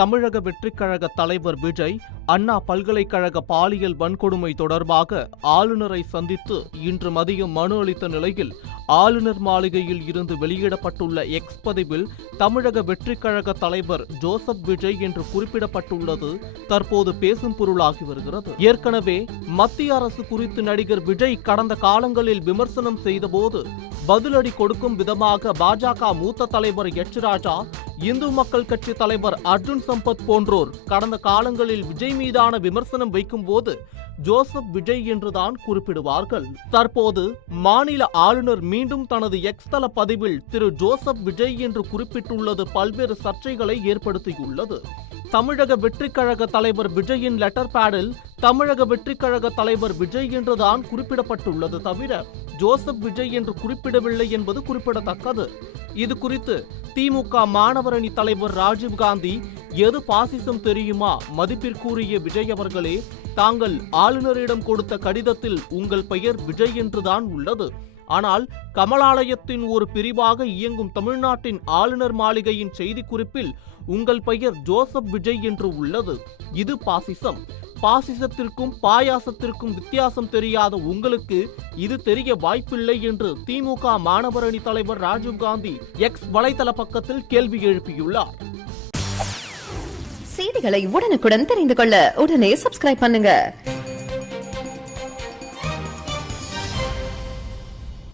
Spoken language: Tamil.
தமிழக வெற்றிக்கழக தலைவர் விஜய் அண்ணா பல்கலைக்கழக பாலியல் வன்கொடுமை தொடர்பாக ஆளுநரை சந்தித்து இன்று மதியம் மனு அளித்த நிலையில் ஆளுநர் மாளிகையில் இருந்து வெளியிடப்பட்டுள்ள எக்ஸ் பதிவில் தமிழக வெற்றிக்கழக தலைவர் ஜோசப் விஜய் என்று குறிப்பிடப்பட்டுள்ளது தற்போது பேசும் பொருளாகி வருகிறது. ஏற்கனவே மத்திய அரசு குறித்து நடிகர் விஜய் கடந்த காலங்களில் விமர்சனம் செய்தபோது பதிலடி கொடுக்கும் விதமாக பாஜக மூத்த தலைவர் எச் ராஜா, இந்து மக்கள் கட்சி தலைவர் அர்ஜுன் சம்பத் போன்றோர் கடந்த காலங்களில் விஜய் மீதான விமர்சனம் வைக்கும் போது ஜோசப் விஜய் என்றுதான் குறிப்பிடுவார்கள். தற்போது மாநில ஆளுநர் மீண்டும் தனது எக்ஸ் தள பதிவில் திரு ஜோசப் விஜய் என்று குறிப்பிட்டுள்ளது பல்வேறு சர்ச்சைகளை ஏற்படுத்தியுள்ளது. தமிழக வெற்றிக்கழக தலைவர் விஜயின் லெட்டர் பேடில் தமிழக வெற்றிக்கழக தலைவர் விஜய் என்றுதான் குறிப்பிடப்பட்டுள்ளது தவிர ஜோசப் விஜய் என்று குறிப்பிடவில்லை என்பது குறிப்பிடத்தக்கது. இது குறித்து திமுக மாணவரணி தலைவர் ராஜீவ்காந்தி, எது பாசிசம் தெரியுமா மதிப்பிற்குரிய விஜய் அவர்களே, தாங்கள் ஆளுநரிடம் கொடுத்த கடிதத்தில் உங்கள் பெயர் விஜய் என்றுதான் உள்ளது. ஆனால் கமலாலயத்தின் ஒரு பிரிவாக இயங்கும் தமிழ்நாட்டின் ஆளுநர் மாளிகையின் செய்திக்குறிப்பில் உங்கள் பெயர் ஜோசப் விஜய் என்று உள்ளது. இது பாசிசம். பாசிசத்திற்கும் பாயாசத்திற்கும் வித்தியாசம் தெரியாத உங்களுக்கு இது தெரிய வாய்ப்பில்லை என்று திமுக மாணவரணி தலைவர் ராஜீவ்காந்தி எக்ஸ் வலைதள பக்கத்தில் கேள்வி எழுப்பியுள்ளார். செய்திகளை உடனுக்குடன் தெரிந்து கொள்ள உடனே சப்ஸ்கிரைப் பண்ணுங்க.